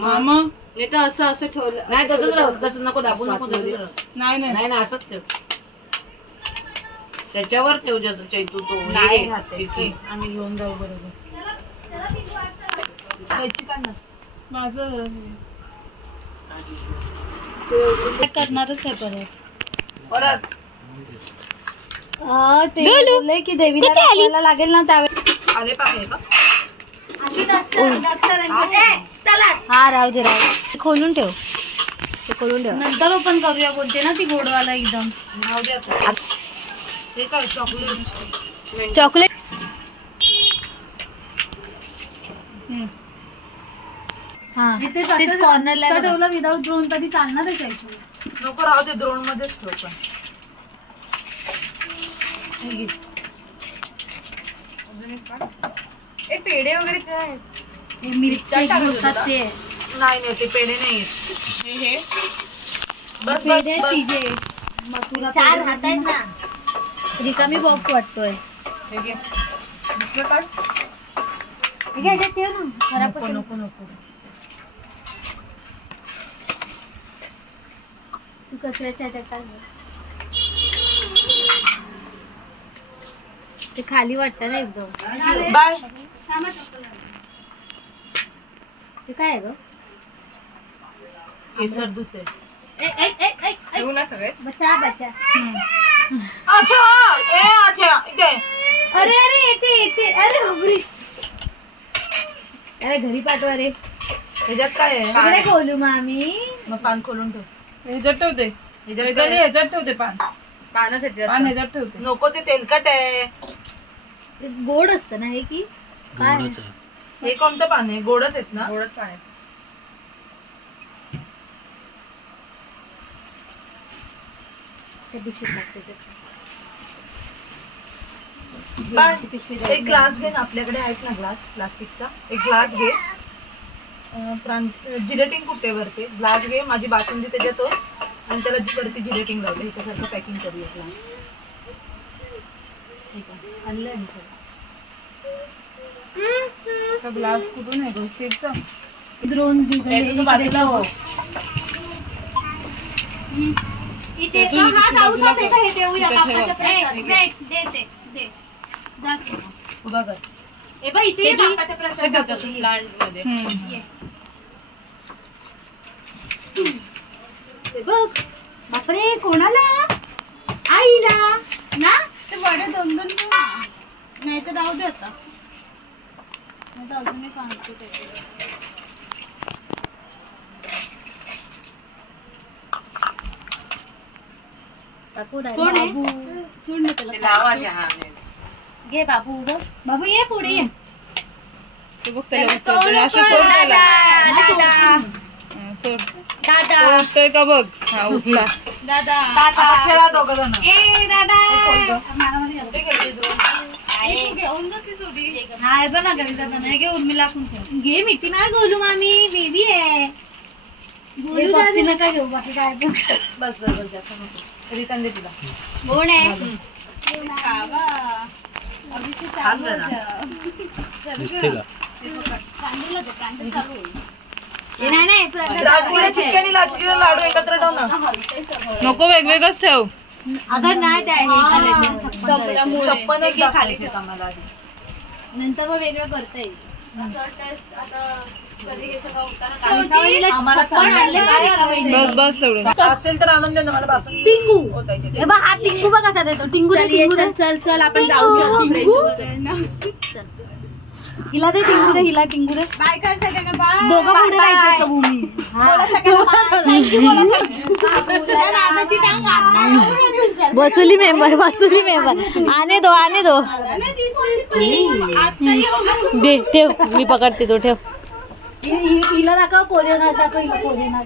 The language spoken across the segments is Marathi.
मग नाही तर असं असं ठेवलं नाही तसंच राहू, तसं नको दाबू नको तसंच. नाही नाही ना असंच ठेव, त्याच्यावर ठेव जसं चैतू तो नाही राहते. चिकी. आम्ही घेऊन जाऊ बरोबर. माझं करणारच आहे परत. परत ते बोलले की देवीला दाखवायला लागेल ना त्यावेळेस. आले पाहिजे का? हा राहू दे खोलून ठेव, ते खोलून ठेव, नंतर ओपन करूया बोलते ना ती गोडवाला एकदम. राहू दे आता. हे काय चॉकलेट चॉकलेट हा कॉर्नरला ठेवलं विदाउट ड्रोन तरी चालणारच आहे. नको राहू दे, द्रोण मध्येच ठेव पण. पेढे वगैरे काय मिरच्या टाकतात ते नाही नाही ते पेढे नाही हे बस पेढे बस तिजे मथुरा चार हात आहेत ना. रिकामी बॉक्स वाटतोय. हे घे. दुसरं काढ. हे घे, ह्याच्यात ठेव ना. खराब नको नको नको. तू कचऱ्याच्या ह्याच्यात टाक. ते खाली वाटतं ना एकदम. बाय. ते काय आहे ग? केसर दूध आहे. घेऊ ना सगळे. बच्चा बच्चा. अच्छा ए अच्छा इथे. अरे अरे येते येते. अरे बापरे. अरे घरी पाठवा रे. ह्याच्यात काय आहे? इकडे खोलू मग आम्ही. मग पान खोलून ठेव. ह्याच्यात ठेवते, ह्याच्यात ठेवते पान ह्याच्यात ठेवते. नको ते तेलकट आहे. गोड असतं ना हे की काय? हे कोणतं पान आहे? गोडच आहेत ना? गोडच पाणी. एक ग्लास घे ना, आपल्याकडे आहेत ना ग्लास प्लास्टिकचा. एक ग्लास घे. जिलेटिंग कुठे वरती ग्लास घे. माझी बासुंदी त्याच्यात आणि त्याला वरती जिलेटिंग लावते. ह्याच्यासारखं पॅकिंग करूया ग्लास. ठीक आहे, आणलंय मी सगळं. ग्लास कुठून आहे स्टीलचा? द्रोण बाजूला हो. उभा कर. बापरे कोणाला? आईला ना. ते वडे दोन दोन नाही तर राहू दे आता. अजून एक आणतो ते. कोण आहे? सोड ना त्याला. घे बाबू. बाबू ये पुढे ये. ते बघ त्याला विचारतो. असं सोड त्याला. सोड. दादा उठतोय का बघ. हा उठला. दादा खेळा दोघं जण. ए दादा हाय बघा घरी जाताना. घे उर्मिला घे. मिठी नाही बोलू मामी. बेबी आहे. बोलू बाकी नका घेऊ. बाकी काय बस बस बस जास्त नको. रिटर्न दे तिला. कोण आहे? राजगिरा चिक्की आणि राजगिरा लाडू एकत्र ठेव ना. नको, वेगवेगळंच ठेव. अगर नाही ते 56 खाली ठेव आम्हाला आधी. नंतर मग वेगळं करता येईल. बस बस तेवढं. असेल तर आणून दे ना मला बासून. टिंगू हा टिंगू बघ कसा देतो. टिंगू चल चल आपण जाऊ. हिला दे टिंगू दे. हिला टिंगू दे. बाय कर सगळ्यांना. बाय. दोघं पुढे राहायचं असतं भूमी. वसुली मेंबर आने दो दे. ठेव मी पकडते तो. ठेव. हिला दाखव. कोरियनाथ दाखव. हिला कोरियनाथ.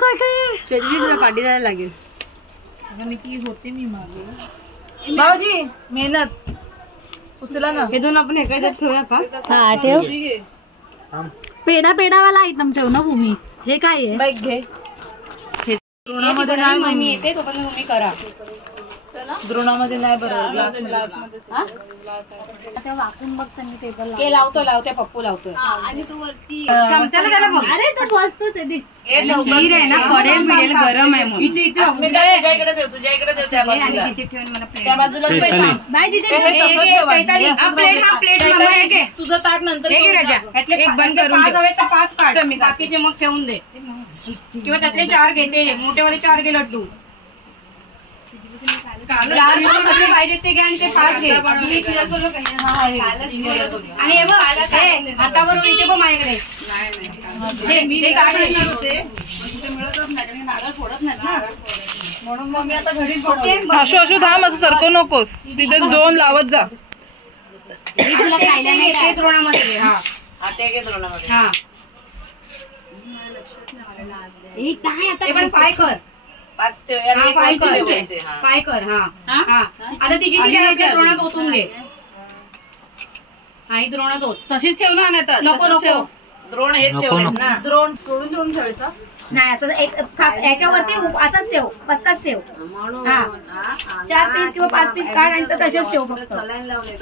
काय काय तुला काढी जायला लागेल. मी ती होते मी मागे. भाऊजी मेहनत उचला ना. हे दोन आपण एका ह्याच्यात ठेवूया का? हा ठेव. पेडावाला आयटम ठेव ना भूमी. हे काय आहे? बाईक घे. मध्ये नाही मी येते तोपर्यंत तुम्ही करा. द्रोणामध्ये नाही बरोबर आता वाकून बघ त्यांनी टेबल ते लावतोय पप्पू लावतोय. आणि तू वरती चमच्याला त्याला बघ. अरे तो बसतोच आहे खीर आहे ना पडेल मिळेल गरम आहे म्हणून. तुझ्या इकडे देव तुझ्या इकडे देव त्या बाजूला. त्या बाजूला बाय तिथे प्लेट तुझं ताट नंतर एक बंद करून 5 काढ बाकीचे मग ठेवून दे किंवा त्यातले 4 घेते मोठेवाले 4 घे लड्डू. 4 पाहिजे ते घे आणि ते 5 घे. आणि हे बघ आता बरोबर इथे बघ माझ्याकडे म्हणून मग मी आता घरीच अशो अशो थांब असं सरकू नकोस तिथे 2 लावत जा. तुला खायला नाही काय द्रोणामध्ये हा ते घे द्रोणामध्ये. हा हे काय आता पण पाय कर 5 ठेव यार. हा, एक पाय वरती कर ठेवायचे. हा. पाय कर हा हा आता तिची ती द्रोणात ओतून घे. हा ही द्रोणात ओत. तशीच ठेव ना आता. नको नको द्रोण हेच ठेवलेत ना. द्रोण तोडून ठेवायचा. नाही असं एक याच्यावरती असाच ठेव पसकाच ठेव. हा 4 पीस किंवा 5 पीस काढ आणि तर तसेच ठेव फक्त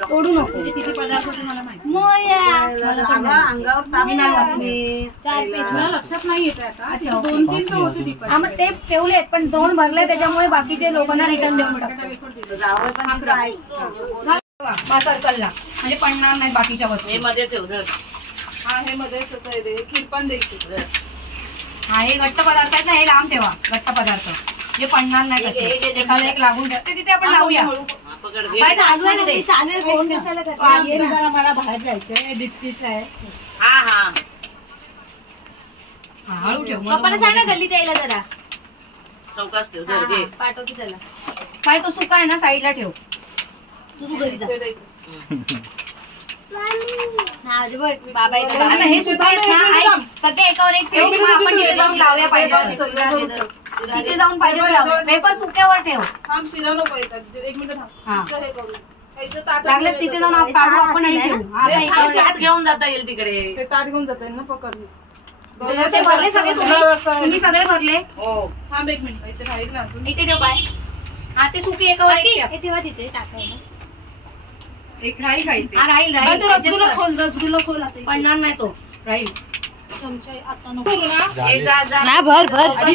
तोडू नको. किती पदार्थ होते मला माहिती. अंगावर ताप नाही वाचले. 4 पीस मला लक्षात नाही येत आता 2-3 तर होते दीपा. हा मग ते ठेवलेत पण द्रोण भरले त्याच्यामुळे बाकीचे लोकांना रिटर्न देऊन टाकतात. सर्कलला म्हणजे पडणार नाही बाकीच्या वस्तू. हे मध्ये ठेव धर. हा हे मध्ये कसं आहे ते खीर पण द्यायची. हा हे घट्ट पदार्थ आहेत ना हे लांब ठेवा. घट्ट पदार्थ जे पडणार नाही कसे एखादा एक लागून ठेव. ते तिथे आपण लावूया. पकड घे. काय चालू आहे ना ते? चालेल कोण कशाला करते? मला बाहेर जायचंय डिप्टीचं आहे. हा हा हळू ठेव. पप्पाला सांग ना गल्लीत यायला जरा. चौकास ठेव हा, धर घे. हा, पाठवते त्याला. पाय तो सुका आहे ना साईडला ठेव. तू घरी जा. नाही, बाबा इथे आता हे सुद्धा आहेत ना ऐक, सध्या एकावर एक ठेव किंवा आपण तिथे जाऊन लावूया पाहिजे. तिथे जाऊन पाहिजे तर लावूया. पेपर सुक्यावर ठेव. थांब शिरा नको येतात 1 मिनिट हा. थांब. इथं हे करू. इथं ताटात लागल्यास तिथे जाऊन आपण काढू आपण आणि ठेवू. आता एकावर एक. हात घेऊन जाता येईल तिकडे. ते ताट घेऊन जाते ना पकड. ते भरले सगळे तुम्ही सगळे भरले. हो थांब 1 मिनिट इथे राहील ना अजून. इथे ठेव पाय. हा ते सुकी एकावर एक ठेव. हे ठेवा तिथे टाकायला. एक राहील काय ते. हा राहील अरे, तो रसगुल्ला राहील खोल रसगुल्ला खोल आता. पडणार नाही तो राहील. चमचा आता नको ना. हे जा जा. ना भर भर आणि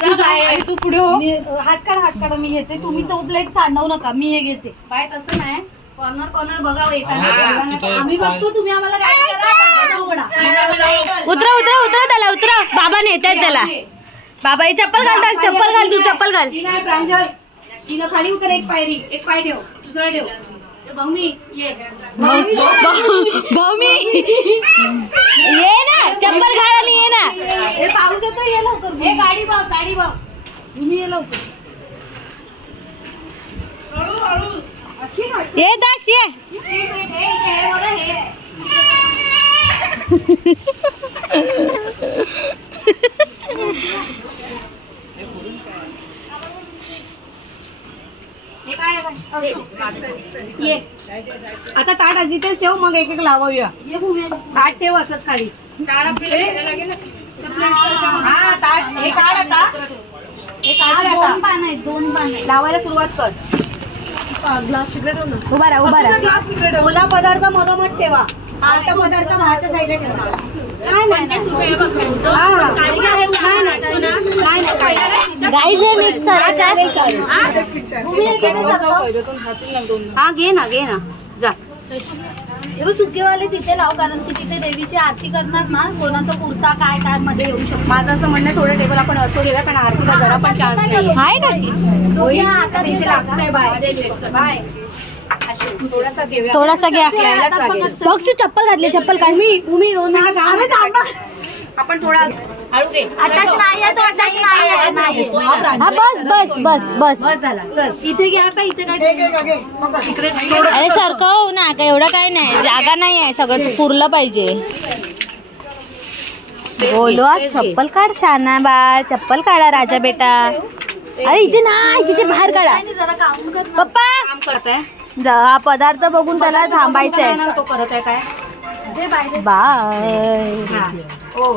तू पुढे हो. हात काढा मी घेते. तुम्ही तो प्लेट सांडवू नका मी हे घेते. पाय तसं नाही कॉर्नर कॉर्नर बघावं एखादा. आम्ही बघतो तुम्ही आम्हाला गाईड करा. उघडा. उतरा उतरा उतरा त्याला उतरा. बाबा नेतायत त्याला. बाबा ही चप्पल घाल चप्पल घाल तू चप्पल घाल. ती नाही प्रांजल तिनं खाली उतर. एक पायरी एक पाय ठेव दुसरा ठेव. भाऊमी ये भाऊमी ये ना चप्पल घाल आणि ये ना. हे पाऊस येतो ये लवकर. हे गाडी बघ गाडी बघ. तुम्ही ये लवकर. ये दाक्ष ये. हे बघा हे ये आता ताट अजितेच ठेव मग एक एक लावूया. ये भूमी ताट ठेव असंच खाली. हा ताट हे काढ आता. हे काढ आता. 2 पान आहेत 2 पान आहेत. लावायला सुरुवात कर. ग्लास तिकडे ठेव ना. उभा राहा उभा राहा. ग्लास तिकडे ठेव. ओला पदार्थ मधोमध ठेवा. हा पदार्थ बाहेरच्या साईडला ठेवा. गाईज हे मिक्स करायचं आहे. भूमी हे घेते सरकव. पहिल्यातून हातील ना 2. हा घे ना जा. हे बघ, सुकेवाले तिथे लाव कारण की तिथे देवीची आरती करणार ना. कोणाचा कुर्ता काय काय मध्ये येऊ शकतो. माझं असं म्हणणं थोडं टेबल आपण असं घेऊया कारण आरतीला जरा पण चान्स नाही. आहे का की होईल आता इथे लागतंय बाय. थोडासा घेऊया. थोडासा घ्या. घ्यायलाच लागेल. बघ चप्पल घातली चप्पल काढ. तुम्ही 2 आपण थोडा हळू घे. अटॅच नाही आहे तो अटॅच नाही आहे. हा बस बस बस बस. बस झाला चल. इथे घ्या का इथे काय तिकडे अरे सरकव ना का एवढं काय नाही. जागा नाही आहे सगळं पुरलं पाहिजे. बोलो आज चप्पल काढ शाना बा. चप्पल काढा राजा बेटा. अरे इथे नाही तिथे बाहेर काढा. जरा काउंट कर. पप्पा काम करताय. हा पदार्थ बघून त्याला थांबायचं आहे. तो करत आहे काय. दे बाहेर. बाय. हो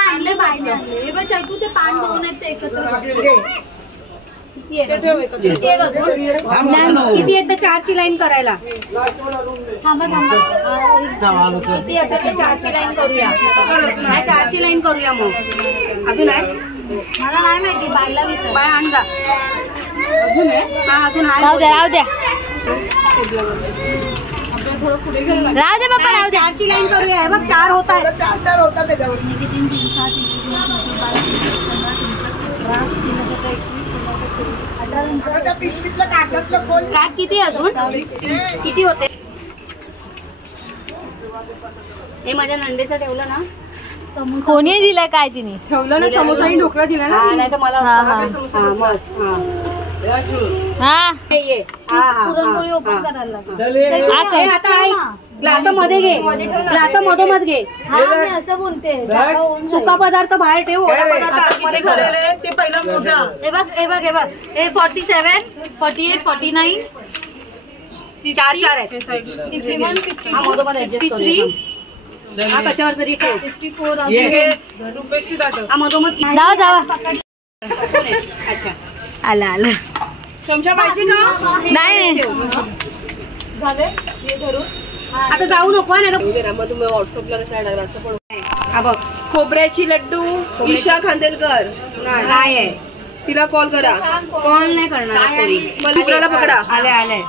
आणले बाहेर आणले. हे बघ चल तू ते पान 2 आहेत ते एकत्र किती आहे तर 4ची लाईन करायला. किती असेल तर 4ची लाईन करूया. 4ची लाईन करूया मग. अजून आहे मला नाही माहिती, बायला विचार. बाय आण जा. अजून आहे. हा अजून आहे. राहू द्या राहू द्या राहू दे बाबा राहू द्या. 4ची लाईन करूया. हे बघ 4 होत आहेत. 4 होतात त्याच्यावर. त्या पिशवीतलं कागदातलं खोल. राज किती अजून किती होते? हे माझ्या नंदेचं ठेवलं ना. कोणी दिलाय काय तिने ठेवलं ना समोसा आणि ढोकळा दिला ना. नाही तर मला हा, हा. मस्त. हा ये पुरणपोळी ओपन करायला. आता ग्लास मध्ये घे. ग्लास मधोमध घे. हा मी असं बोलते. सुका पदार्थ बाहेर ठेव. ओला पदार्थ आता आतमध्ये किती कर. झाले ते पहिलं मोजा. हे बघ हे 47, 48, 49, 4 आहेत. 51, 52, हा मधोमध ऍडजस्ट करूया. हा कशावर तरी ठेव. 64. रुपेशची दाट. हा मधोमध जावा जावा अच्छा. आला आला चमचा पाहिजे का? नाही आता जाऊ नको ना. मग तुम्ही व्हॉट्सअपला कशा टाकला असं पण. हा बघ खोबऱ्याची लड्डू ईशा खांदेलकर नाही आहे. तिला कॉल करा. कॉल नाही करणार कोणी. मलिकाला पकडा. आले आले.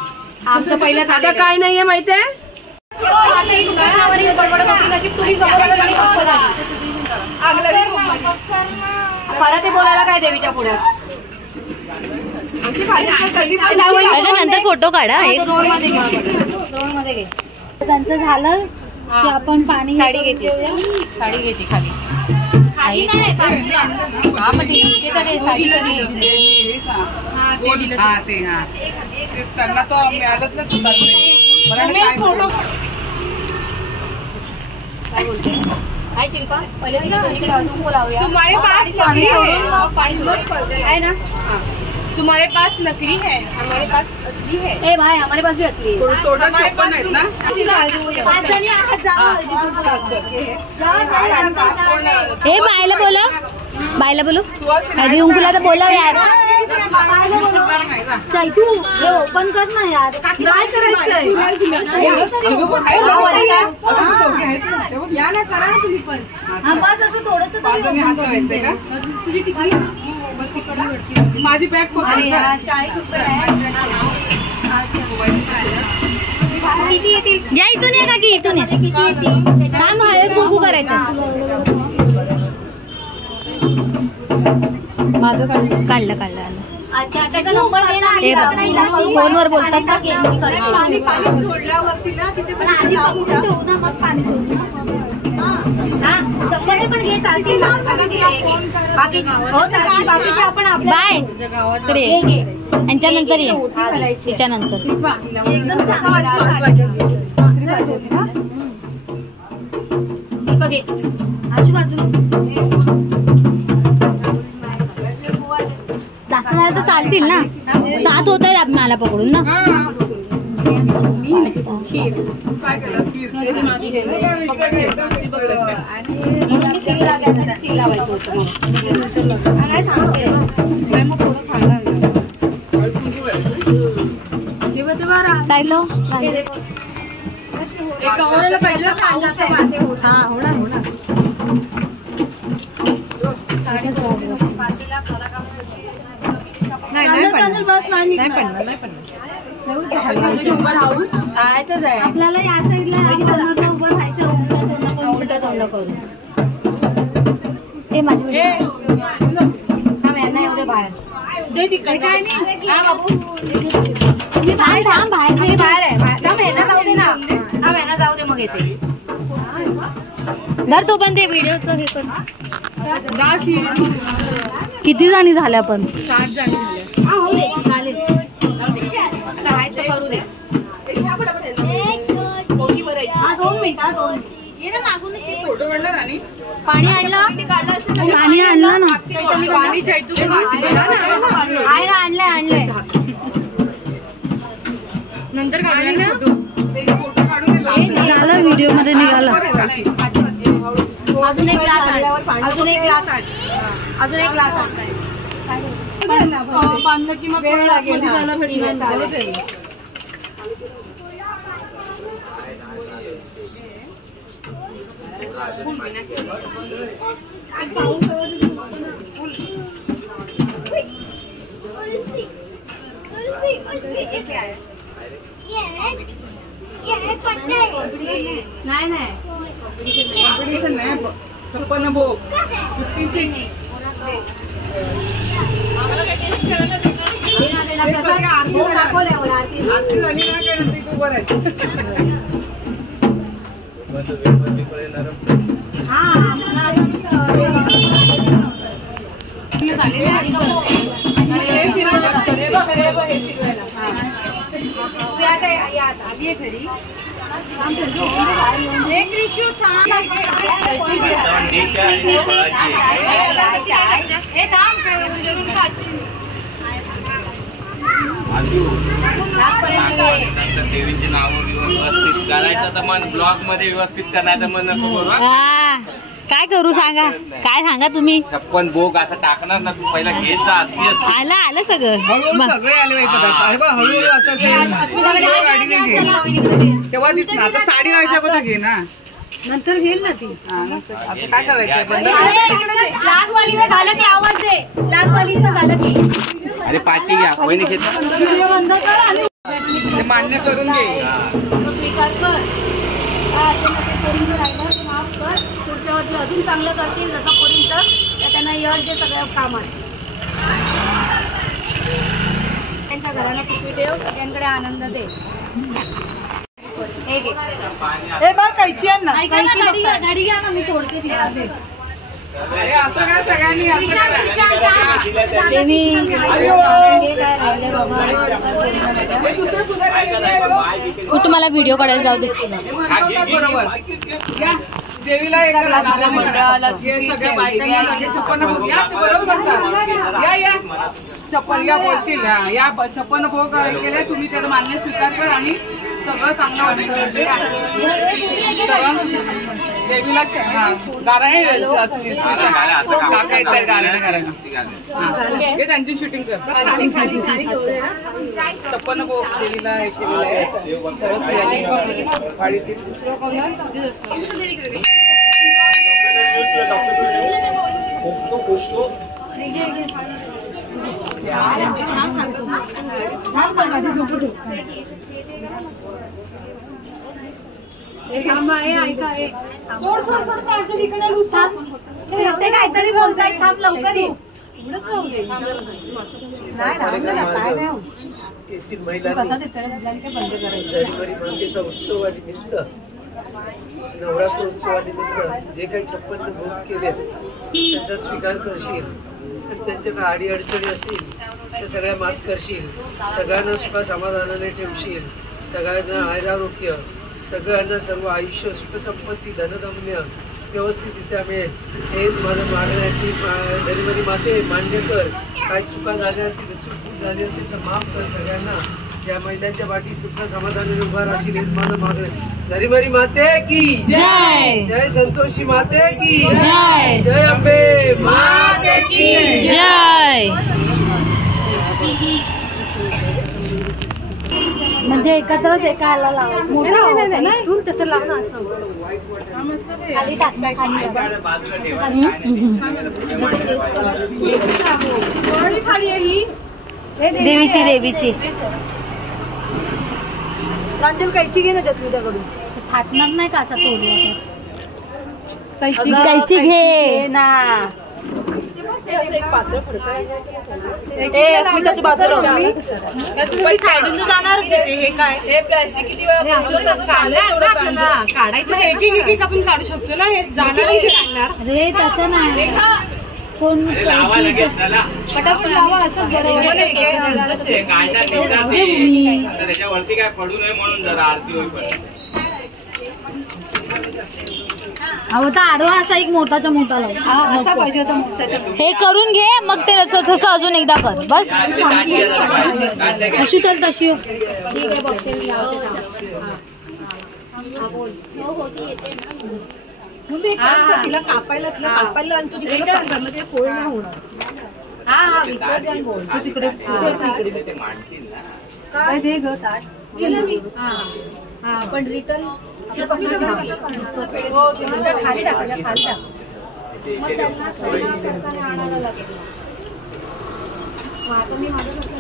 आमचं पहिलंच आता काय नाहीये माहितीये. खरं ते बोलायला काय देवीच्या पुढ्यात. नंतर फोटो काढा एक. रोडमध्ये घे. त्यांचं झालं की आपण पाणी साडी घेते. साडी घेते खाली. त्यांना तो मिळालंच ना फोटो. काय बोलते काय शिल्पा. पहिले दोन्हीकडे अजून बोलावूया. तुम्हारे पास नकली आहे ना. तुम्हारे पास नकली है, हमारे पास असली है. ए भाई हमारे पास भी असली है. टोटल 54 आहेत ना. 5 जणी आहात. जाऊ हे बायला बोला बायला बोलू हळदी कुंकूला तर बोलाव यार. चल तू हे ओपन कर ना यार. काय करायचंय. या ना करा ना तुम्ही पण. हा बस असं थोडस तरी open करून दे. माझी बॅग अरे यार 40 रुपये आहे. किती येतील. या इथून या काकी इथून या. थांब हळद कुंकू करायचं. माझं काढलं अच्छा त्याचा नंबर दे ना. हे बघ, फोनवर बोलतात ना. पाणी सोडल्यावरती ना तिथे पण आधी बघून ठेवू ना मग पाणी सोडू ना. हा 100 पण घे चालतील. बाकी हो चालतील. बाकीचे आपण आपल्या बाय इकडे ये. यांच्या नंतर ये तिच्या नंतर. एकदम बघे आजूबाजूला जास्त झालं तर चालतील ना. 7 होत आहेत मला पकडून ना. साईडला आपल्याला या साईडला उभं राहायचं. उलटा तोंड करून. ते माझी बाहेर काय नाही. हा बाबू तुम्ही बाहेर थांब. बाहेर बाहेर आहे. थांब ह्यांना जाऊ दे ना. थांब ह्यांना जाऊ दे मग येते. धर तो पण ते व्हिडिओ हे कर. किती जणी झाल्या पण. 7 जणी झाल्या. हा होऊ दे चालेल. आता राहायचं करू दे. हा 2 मिनिटं. 2 फोटो काढला राणी. पाणी आणलं पाणी आणलं ना. पाणी चायतू आहे ना. आणलंय नंतर काढूया ना. फोटो काढून झालं व्हिडिओ मध्ये निघाला. अजून एक ग्लास आण. अजून एक ग्लास आण. अजून एक ग्लास आण. बांधलं की मग वेळ लागेल जायला भेटणार. चालेल. नाही कॉम्पिटिशन नाही. छप्पन भोग आरती झाली ना काय नंतर तू बरं आली घरी. देवीची नावं व्यवस्थित करायचं तर मन ब्लॉग मध्ये व्यवस्थित करायचं मन नको करू. काय करू सांगा. काय सांगा तुम्ही. 56 भोग असं टाकणार ना तू पहिला घेत जा. आलं सगळं. सगळे आले पदार्थ. अरे बा हळूहळू असं गाडीने घे तेव्हा दिसणार. आता साडी लावायच्या अगोदर घे ना. नंतर घेईल ना ती. आता काय करायचं. लास्ट वालीचं झालं की आवाज दे. लास्ट वालीचं झालं की अरे पाठी घ्या वहिनी घेत मान्य करून घे. स्वीकार कर. माफ कर. पुढच्या वर्षी अजून चांगलं करतील जसं पोरींचं तर त्यांना यश दे सगळं कामात. त्यांच्या घराला सुखी ठेव. सगळ्यांकडे आनंद दे. हे बघ कैची आण ना. गाडी घ्या ना. मी सोडते तिला. अरे असं काय सगळ्यांनी असं कुठं मला व्हिडिओ काढायला जाऊ दे. देवीला एक मंडळाला सगळ्या बायकांना 56 भोग या ते बरोबर करतात. या 56 या बोलतील. या 56 भोग केले तुम्ही त्याला मान्य स्वीकार कर आणि सगळं चांगलं वाटतं. देवीला गारा काका येतात गारणं करायला. हे त्यांची शूटिंग कर. 56 भोग देवीला हे केलेलं आहे. काहीतरी बोलताय. थांब लवकर ये. येथील महिलांनी जानेवारी मातेचा उत्सवानिमित्त नवरात्र उत्सवानिमित्त जे काही 56 भोग केले त्यांचा स्वीकार करशील आणि त्यांच्या काही अडीअडचणी असतील त्या सगळ्या मात करशील. सगळ्यांना सुख समाधानाने ठेवशील. सगळ्यांना आयुरारोग्य सगळ्यांना सर्व आयुष्य सुखसंपत्ती धनधान्य व्यवस्थितरित्या मिळेल हेच माझं मागणं आहे. ती जानेवारी माते मान्य कर. काय चुका झाल्या असतील चूक झाली असेल तर माफ कर सगळ्यांना. या महिलांच्या पाठी सुख समाधानाने उभा राहशील हेच माझं मागणं आहे. जानेवारी माते की जय. जय संतोषी माते की जय. जय अंबे माते की जय. म्हणजे एकत्रच एका ह्याला लावायचं. मोठं तसं लावणं असं खाली टाकलं खाली देवीची प्रांजल कैची घे ना जस्मिताकडून. फाटणार नाही का असा तोडला कैची घे ना. अस्मिताच्या बाजूला साईडून जाणारच आहे. हे काय हे प्लास्टिक किती वेळा एक आपण काढू शकतो ना. हे जाणार अरे तसं नाही. कोण पटापट लावा असं बरोबर. त्याच्यावरती काय पडू नये म्हणून जरा आरती होईपर्यंत. अहो तर आडवा असा एक मोठाचा मोठा लावतो. असा पाहिजे होता मोठ्याचा. हे करून घे मग ते तसं अजून एकदा कर बस. अशी चल तशी ठीक आहे. बघते मी तिला कापायला आणि तुझी फोड नाही होणार. हा विसर्जन बोल तिकडे ते मांडतील ना. काय दे ग ताट पण रिटर्न खाली टाकायला खाली टाक मग त्यांना आणायला लागेल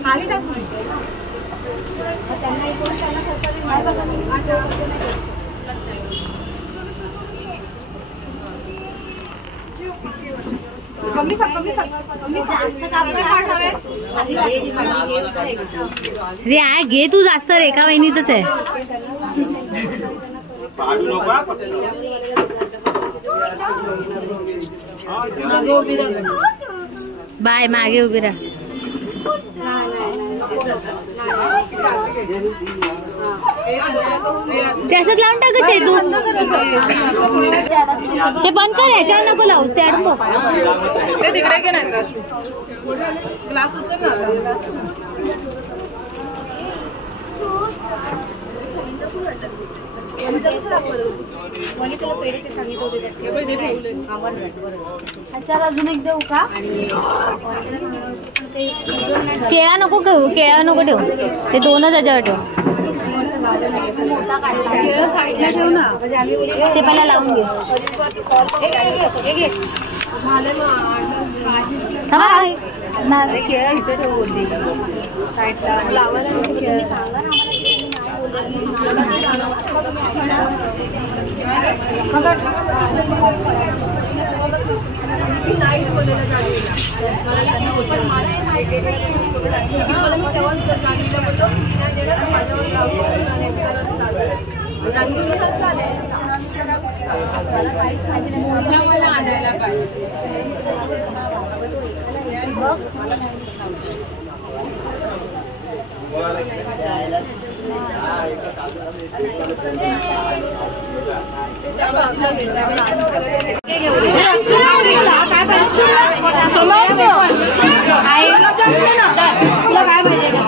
खाली टाक म्हणते ना मग त्यांना इकडून त्यांना कमी जास्त कापड काढावे रे आहे घे तू जास्त रेखा वहिनीच आहे बाय मागे उभी राहा त्याच्यात लावून टाकायचे तू ते बंद कर याच्यावर नको लावूस ते अडको ते तिकडे की नाही का ग्लास उचल ना अजून एक देऊ का केळा नको ठेवू केळा नको ठेवू ते दोनच याच्यावर ठेव साईडला ठेव ना ते पहिला लावून घे केळं इथे ठेव बोलली साईडला आणायला पाहिजे तुला काय पाहिजे